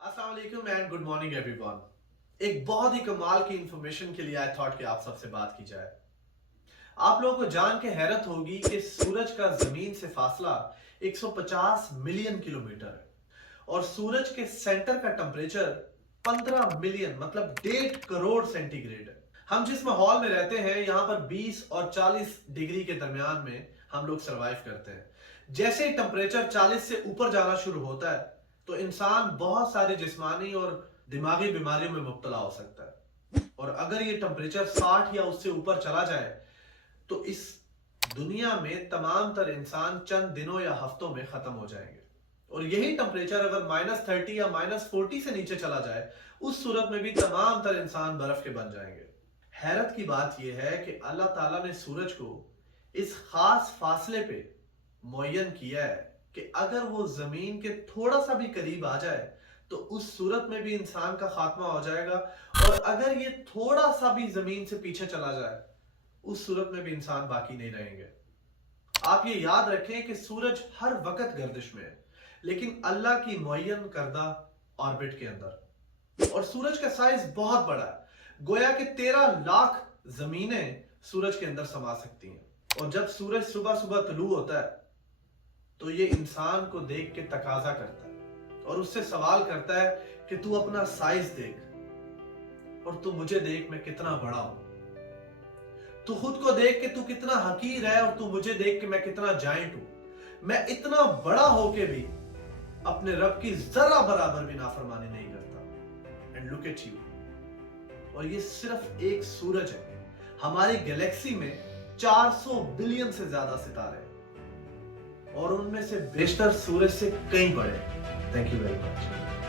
अस्सलाम वालेकुम and good morning everyone. एक बहुत ही कमाल की इंफॉर्मेशन के लिए आई थॉट कि आप सबसे बात की जाए। आप लोगों को जान के हैरत होगी कि सूरज का जमीन से फासला 150 मिलियन किलोमीटर है और सूरज के सेंटर का टेम्परेचर 15 मिलियन मतलब 1.5 करोड़ सेंटीग्रेड है। हम जिस माहौल में रहते हैं यहाँ पर 20 और 40 डिग्री के दरमियान में हम लोग सरवाइव करते हैं। जैसे ही टेम्परेचर 40 से ऊपर जाना शुरू होता है तो इंसान बहुत सारे जिस्मानी और दिमागी बीमारियों में मुब्तला हो सकता है। और अगर ये टेम्परेचर 60 या उससे ऊपर चला जाए तो इस दुनिया में तमाम तर इंसान चंद दिनों या हफ्तों में खत्म हो जाएंगे। और यही टेम्परेचर अगर -30 या -40 से नीचे चला जाए उस सूरत में भी तमाम तर इंसान बर्फ के बन जाएंगे। हैरत की बात यह है कि अल्लाह ताला ने सूरज को इस खास फासले पे मुअय्यन किया है कि अगर वो जमीन के थोड़ा सा भी करीब आ जाए तो उस सूरत में भी इंसान का खात्मा हो जाएगा, और अगर ये थोड़ा सा भी जमीन से पीछे चला जाए उस सूरत में भी इंसान बाकी नहीं रहेंगे। आप ये याद रखें कि सूरज हर वक्त गर्दिश में है, लेकिन अल्लाह की मुअय्यन करदा ऑर्बिट के अंदर। और सूरज का साइज बहुत बड़ा है, गोया कि 13 लाख जमीनें सूरज के अंदर समा सकती हैं। और जब सूरज सुबह सुबह तुलू होता है तो ये इंसान को देख के तकाजा करता है और उससे सवाल करता है कि तू अपना साइज देख और तू मुझे देख मैं कितना बड़ा हूं। तू खुद को देख के तू कितना हकीर है और तू मुझे देख के मैं कितना जायंट हूं। मैं इतना बड़ा होके भी अपने रब की जरा बराबर भी नाफरमानी नहीं करता। And look at you. और ये सिर्फ एक सूरज है। हमारी गैलेक्सी में 400 बिलियन से ज्यादा सितारे हैं और उनमें से बेशतर सूरज से कई बड़े। Thank you very much.